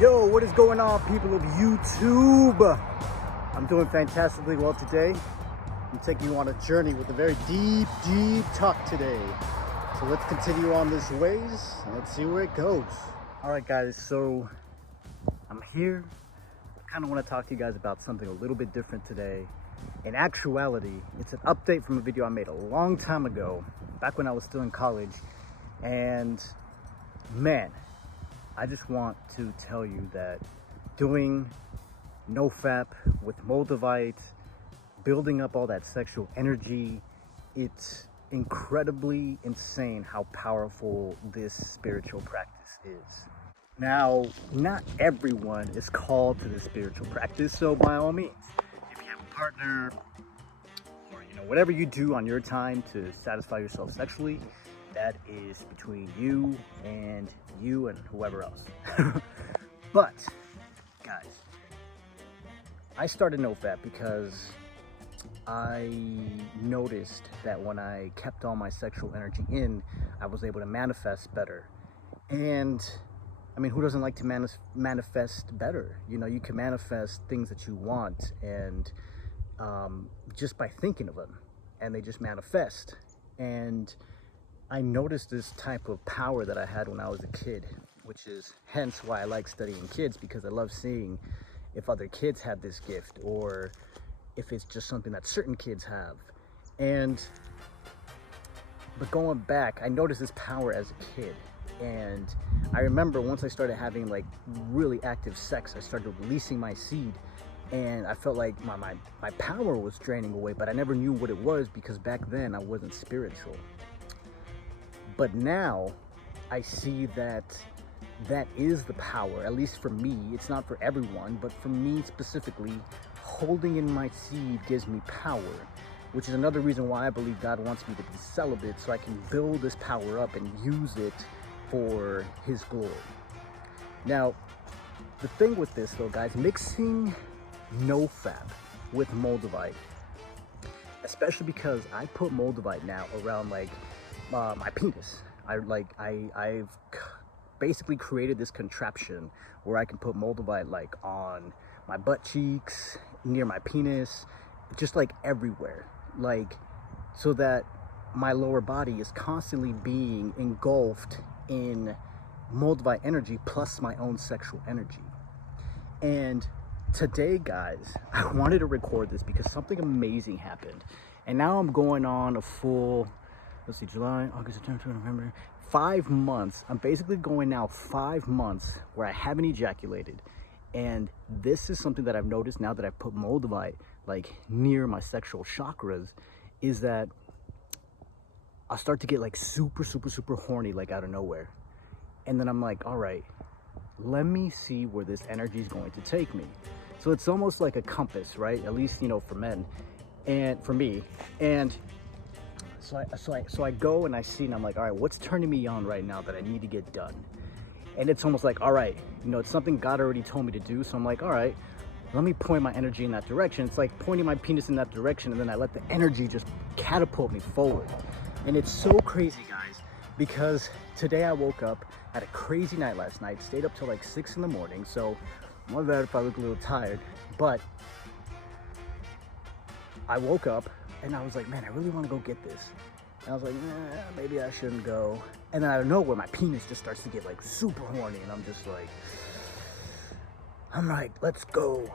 Yo, what is going on, people of YouTube? I'm doing fantastically well today. I'm taking you on a journey with a very deep talk today. So let's continue on this ways and let's see where it goes. All right, guys, so I'm here. I kind of want to talk to you guys about something a little bit different today. In actuality, it's an update from a video I made a long time ago, back when I was still in college. And man, I just want to tell you that doing Nofap with Moldavite, building up all that sexual energy, it's incredibly insane how powerful this spiritual practice is. Now, not everyone is called to this spiritual practice, so by all means, if you have a partner or whatever you do on your time to satisfy yourself sexually, that is between you and whoever else. But guys, I started Nofap because I noticed that when I kept all my sexual energy in, I was able to manifest better. And I mean, who doesn't like to manifest better? You can manifest things that you want, and just by thinking of them, and they just manifest. And I noticed this type of power that I had when I was a kid, which is hence why I like studying kids, because I love seeing if other kids have this gift or if it's just something that certain kids have. But going back, I noticed this power as a kid. And I remember once I started having like really active sex, I started releasing my seed, and I felt like my power was draining away, but I never knew what it was because back then I wasn't spiritual. But now I see that that is the power, at least for me. It's not for everyone, but for me specifically, holding in my seed gives me power, which is another reason why I believe God wants me to be celibate, so I can build this power up and use it for His glory. Now, the thing with this though, guys, mixing Nofap with Moldavite, especially because I put Moldavite now around like my penis. I've basically created this contraption where I can put Moldavite like on my butt cheeks, near my penis, just like everywhere, like so that my lower body is constantly being engulfed in Moldavite energy plus my own sexual energy. And today, guys, I wanted to record this because something amazing happened. And now I'm going on a full, let's see, July, August, September, November, 5 months. I'm basically going now 5 months where I haven't ejaculated. And this is something that I've noticed now that I've put Moldavite like near my sexual chakras, is that I'll start to get like super horny, like out of nowhere. And then I'm like, all right, let me see where this energy is going to take me. So it's almost like a compass, right? At least, for men and for me. And so I go and I see, and I'm like, all right, what's turning me on right now that I need to get done? And it's almost like, all right, it's something God already told me to do. So I'm like, all right, let me point my energy in that direction. It's like pointing my penis in that direction, and then I let the energy just catapult me forward. And it's so crazy, guys, because today I woke up, had a crazy night last night, stayed up till like 6 in the morning. So my bad if I look a little tired, but I woke up and I was like, man, I really want to go get this. And I was like, maybe I shouldn't go. And then out of nowhere, my penis just starts to get like super horny, and I'm like, let's go.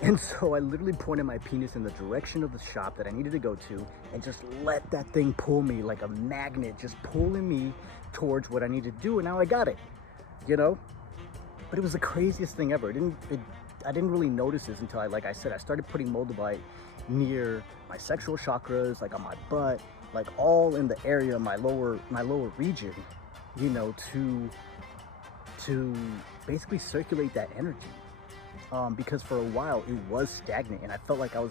And so I literally pointed my penis in the direction of the shop that I needed to go to, and just let that thing pull me like a magnet, just pulling me towards what I needed to do. And now I got it, But it was the craziest thing ever. I didn't really notice this until I started putting Moldavite near my sexual chakras, like on my butt, like all in the area of my lower region, to basically circulate that energy. Because for a while it was stagnant, and I felt like I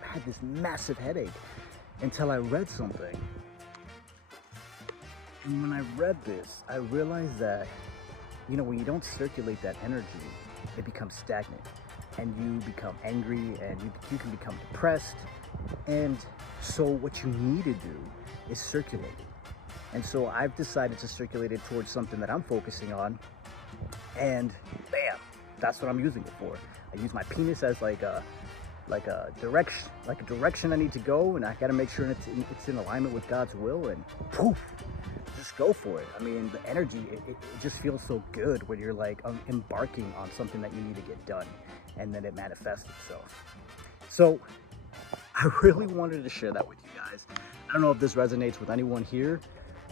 had this massive headache until I read something. And when I read this, I realized that, when you don't circulate that energy, it becomes stagnant, and you become angry, and you can become depressed. And so what you need to do is circulate it. And so I've decided to circulate it towards something that I'm focusing on, and bam, that's what I'm using it for. I use my penis as like a direction I need to go, and I got to make sure it's in alignment with God's will, and poof, just go for it. I mean, the energy, it just feels so good when you're like embarking on something that you need to get done, and then it manifests itself. So I really wanted to share that with you guys. I don't know if this resonates with anyone here,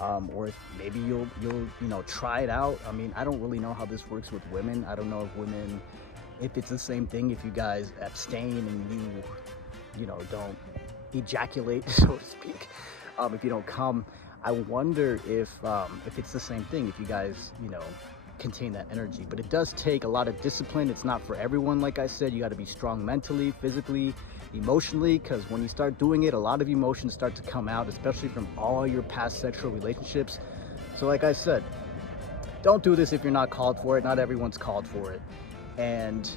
or if maybe you'll try it out. I mean, I don't really know how this works with women. I don't know if women, if it's the same thing, if you guys abstain and you don't ejaculate, so to speak, if you don't come. I wonder if it's the same thing, if you guys contain that energy. But it does take a lot of discipline. It's not for everyone. Like I said, you got to be strong mentally, physically, emotionally, because when you start doing it, a lot of emotions start to come out, especially from all your past sexual relationships. So like I said, don't do this if you're not called for it. Not everyone's called for it. And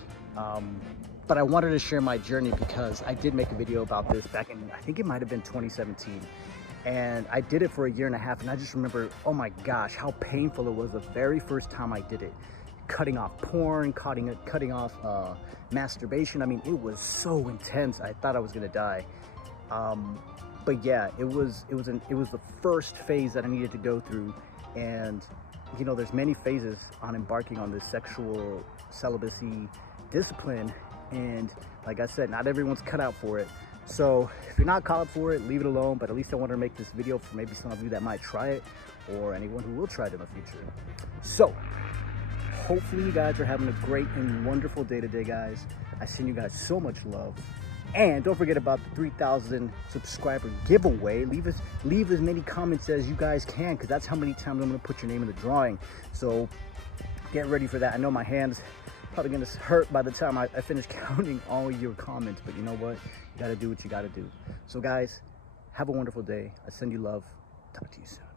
but I wanted to share my journey because I did make a video about this back in, I think it might have been 2017. And I did it for a year and a half, and I just remember, oh my gosh, how painful it was the very first time I did it. Cutting off porn, cutting off masturbation. I mean, it was so intense. I thought I was gonna die. But yeah, it was the first phase that I needed to go through. And there's many phases on embarking on this sexual celibacy discipline. And like I said, not everyone's cut out for it. So if you're not called for it, leave it alone. But at least I wanted to make this video for maybe some of you that might try it, or anyone who will try it in the future. So hopefully you guys are having a great and wonderful day today, guys. I send you guys so much love. And don't forget about the 3,000 subscriber giveaway. Leave as many comments as you guys can, because that's how many times I'm going to put your name in the drawing. So get ready for that. I know my hands probably gonna hurt by the time I finish counting all your comments, but you know what? You gotta do what you gotta do. So guys, have a wonderful day. I send you love. Talk to you soon.